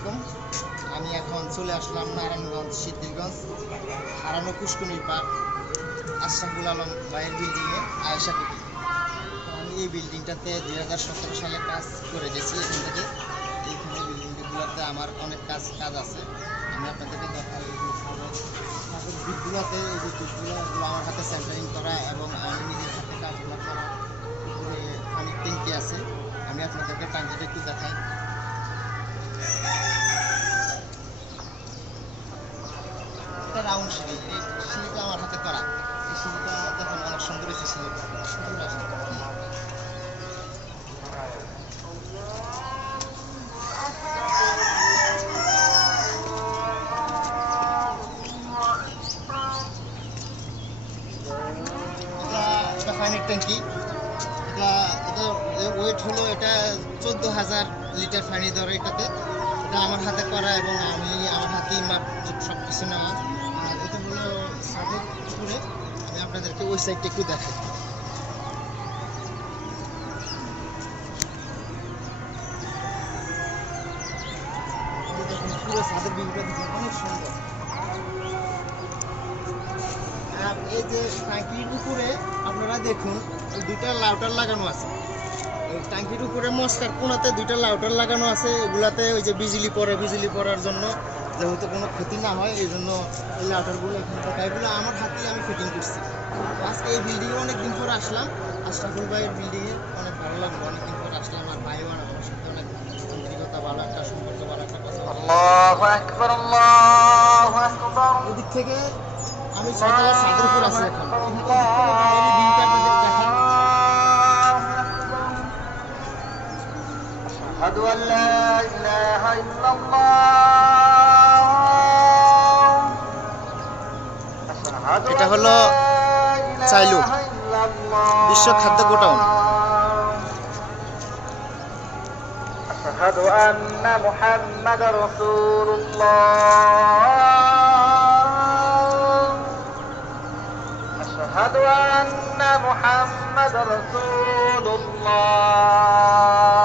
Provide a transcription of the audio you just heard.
আলাইকুম। আমি এখন চলে আসলাম নারায়ণগঞ্জ সিদ্ধিরগঞ্জ হারানো পুষ্কুনির পার আশরাফুল আলম ভাইয়ের বিল্ডিংয়ে আয়েশা কুটি। আমি এই বিল্ডিংটাতে 2017 সালে কাজ করে গেছি। এখান থেকে এইখানে বিল্ডিংগুলোতে আমার অনেক কাজ আছে। আমি আপনাদেরকে দেখাই ছাদের দিকগুলোতে এই যে দিকগুলো আমার হাতে সেন্টারিং করা এবং আমি নিজের হাতে কাজগুলো করা। উপরে পানির ট্যাঙ্কি আছে, আমি আপনাদেরকে ট্যাঙ্কিটা একটু দেখাই। এটা রাউন্ড সিঁড়ি, এই সিঁড়িটা আমার হাতে করা। এই সিঁড়িটা দেখুন অনেক সুন্দর হয়েছে সিঁড়িটা। এটা পানির ট্যাঙ্কি। এটা ওয়েট হলো এটা 14,000 লিটার পানি ধরে এটাতে। এটা আমার হাতে করা এবং আমি আমার হাতেই মাপ সব কিছু নেওয়া। আর এটা হলো ছাদের উপরে। আমি আপনাদেরকে ওই সাইডটা একটু দেখাই। পুরো ছাদের ভিউটা দেখুন অনেক সুন্দর। আর এই যে ট্যাঙ্কির উপরে আপনারা দেখুন দুইটা লাউটার লাগানো আছে। এই ট্যাঙ্কির উপরে মস্কার কোনাতে দুইটা লাউটার লাগানো আছে। এগুলাতে ওই যে বিজলি পড়ার জন্য যেহেতু কোনো ক্ষতি না হয় এই জন্য এই লাউটারগুলো এখানে থাকা। এগুলো আমার হাতেই আমি ফিটিং করছি। তো আজকে এই বিল্ডিংয়ে অনেকদিন পর আসলাম, আশরাফুল ভাইয়ের বিল্ডিংয়ে। অনেক ভালো লাগলো, অনেকদিন পর আসলাম। আর ভাইও আমার সাথে অনেক আন্তরিকতা, ভালো একটা সম্পর্ক, ভালো একটা কথা। আল্লাহু আকবার, আল্লাহু আকবার। এদিক থেকে আমি সকালে ছাদের উপর আছি এখন। বাইরের ভিউটা আপনাদের দেখাই। আশহাদু আল্লা ইলাহা ইল্লাল্লাহ। এটা হলো চাইলু বিশ্ব খাদ্য গোডাউন। আশহাদু আন্না মুহাম্মাদার রাসূলুল্লাহ। أشهد أن محمد رسول الله।